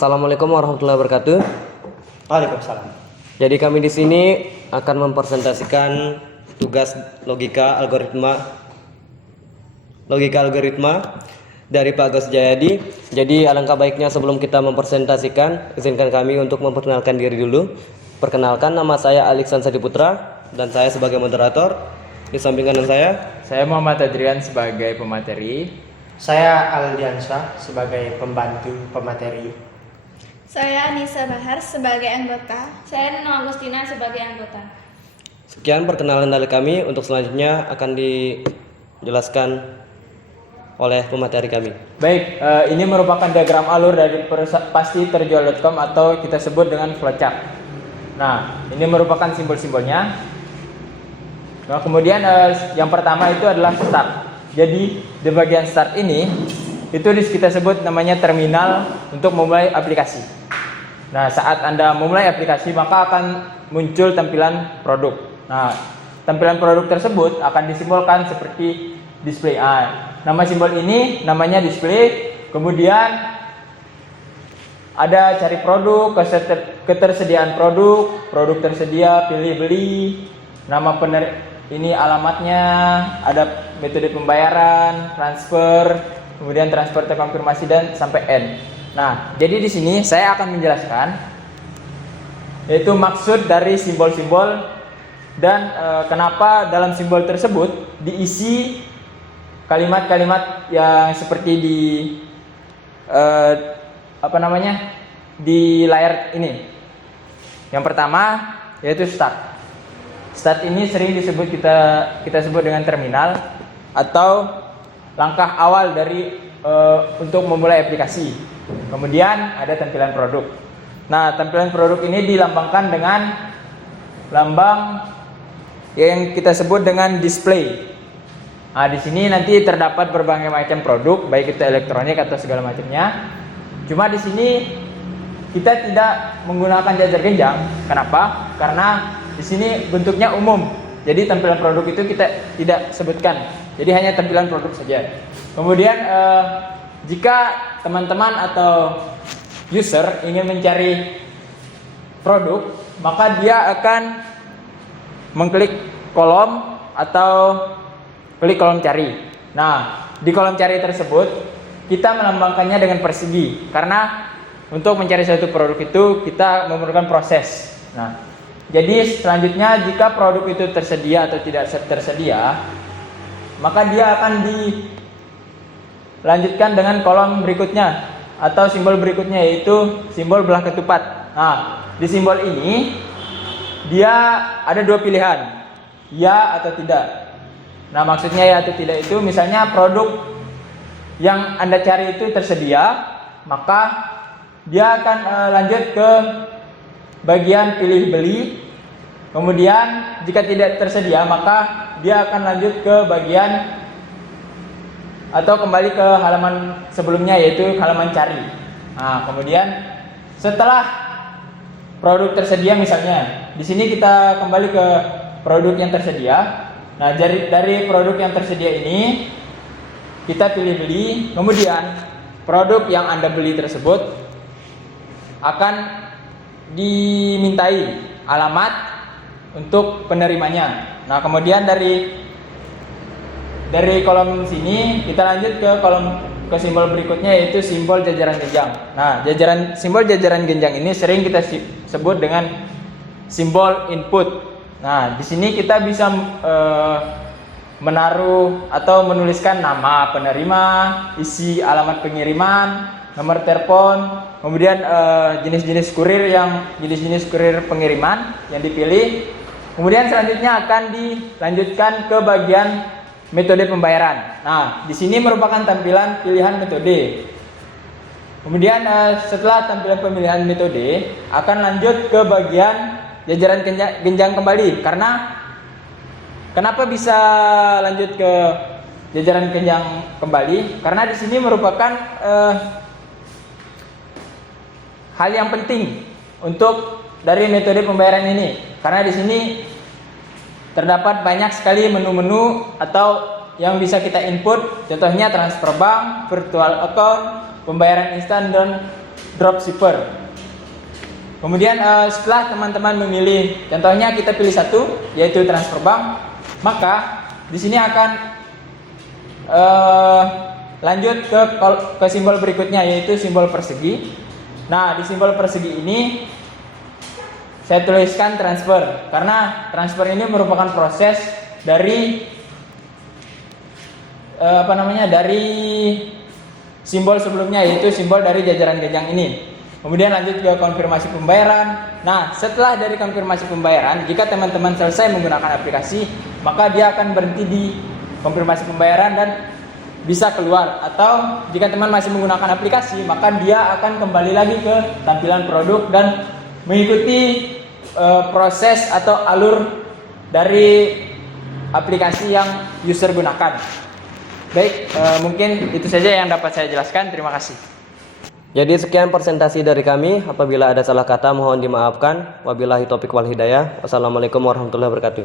Assalamualaikum warahmatullahi wabarakatuh. Waalaikumsalam. Jadi kami di sini akan mempresentasikan tugas logika algoritma dari Pak Agus Jayadi. Jadi alangkah baiknya sebelum kita mempresentasikan, izinkan kami untuk memperkenalkan diri dulu. Perkenalkan, nama saya Alexander Sadiputra dan saya sebagai moderator. Di samping kanan saya Muhammad Adrian sebagai pemateri. Saya Aldiansyah sebagai pembantu pemateri. Saya Anissa Bahar sebagai anggota. Saya Nino Agustina sebagai anggota. Sekian perkenalan dari kami. Untuk selanjutnya akan dijelaskan oleh pemateri kami. Baik, ini merupakan diagram alur dari pasti terjual.com atau kita sebut dengan flowchart. Nah, ini merupakan simbol-simbolnya. Nah, kemudian yang pertama itu adalah start. Jadi di bagian start ini itu kita sebut namanya terminal untuk memulai aplikasi. Nah, saat Anda memulai aplikasi maka akan muncul tampilan produk. Nah, tampilan produk tersebut akan disimbolkan seperti display. Nama simbol ini namanya display. Kemudian ada cari produk, ketersediaan produk tersedia, pilih beli, nama ini alamatnya, ada metode pembayaran, transfer, kemudian transfer terkonfirmasi dan sampai end. Nah, jadi di sini saya akan menjelaskan yaitu maksud dari simbol-simbol dan kenapa dalam simbol tersebut diisi kalimat-kalimat yang seperti di layar ini. Yang pertama yaitu start. Start ini sering disebut kita sebut dengan terminal atau langkah awal dari untuk memulai aplikasi. Kemudian ada tampilan produk. Nah, tampilan produk ini dilambangkan dengan lambang yang kita sebut dengan display. Nah, di sini nanti terdapat berbagai macam produk, baik itu elektronik atau segala macamnya. Cuma di sini kita tidak menggunakan jajar genjang. Kenapa? Karena di sini bentuknya umum. Jadi tampilan produk itu kita tidak sebutkan. Jadi hanya tampilan produk saja. Kemudian jika teman-teman atau user ingin mencari produk, maka dia akan mengklik kolom atau klik kolom cari. Nah, di kolom cari tersebut kita melambangkannya dengan persegi karena untuk mencari suatu produk itu kita memerlukan proses. Nah, jadi selanjutnya jika produk itu tersedia atau tidak tersedia, maka dia akan dilanjutkan dengan kolom berikutnya atau simbol berikutnya, yaitu simbol belah ketupat. Nah, di simbol ini dia ada dua pilihan, ya atau tidak. Nah, maksudnya ya atau tidak itu misalnya produk yang Anda cari itu tersedia, maka dia akan lanjut ke bagian pilih beli. Kemudian jika tidak tersedia, maka dia akan lanjut ke bagian atau kembali ke halaman sebelumnya, yaitu halaman cari. Nah, kemudian setelah produk tersedia, misalnya di sini kita kembali ke produk yang tersedia. Nah, dari produk yang tersedia ini kita pilih beli. Kemudian produk yang Anda beli tersebut akan dimintai alamat untuk penerimanya. Nah, kemudian dari kolom sini kita lanjut ke simbol berikutnya, yaitu simbol jajaran genjang. Nah, simbol jajaran genjang ini sering kita sebut dengan simbol input. Nah, di sini kita bisa menaruh atau menuliskan nama penerima, isi alamat pengiriman, nomor telepon, kemudian jenis-jenis kurir pengiriman yang dipilih. Kemudian selanjutnya akan dilanjutkan ke bagian metode pembayaran. Nah, di sini merupakan tampilan pilihan metode. Kemudian setelah tampilan pemilihan metode akan lanjut ke bagian jajaran genjang kembali. Karena kenapa bisa lanjut ke jajaran genjang kembali? Karena di sini merupakan hal yang penting untuk dari metode pembayaran ini. Karena di sini terdapat banyak sekali menu-menu atau yang bisa kita input, contohnya transfer bank, virtual account, pembayaran instan dropshipper. Kemudian setelah teman-teman memilih, contohnya kita pilih satu, yaitu transfer bank, maka di sini akan lanjut ke simbol berikutnya, yaitu simbol persegi. Nah, di simbol persegi ini saya tuliskan transfer, karena transfer ini merupakan proses dari dari simbol sebelumnya, yaitu simbol dari jajaran genjang ini. Kemudian lanjut ke konfirmasi pembayaran. Nah, setelah dari konfirmasi pembayaran, jika teman-teman selesai menggunakan aplikasi, maka dia akan berhenti di konfirmasi pembayaran dan bisa keluar. Atau jika teman masih menggunakan aplikasi, maka dia akan kembali lagi ke tampilan produk dan mengikuti proses atau alur dari aplikasi yang user gunakan. Baik, mungkin itu saja yang dapat saya jelaskan. Terima kasih. Jadi sekian presentasi dari kami. Apabila ada salah kata mohon dimaafkan. Wabillahi taufiq wal hidayah. Wassalamualaikum warahmatullahi wabarakatuh.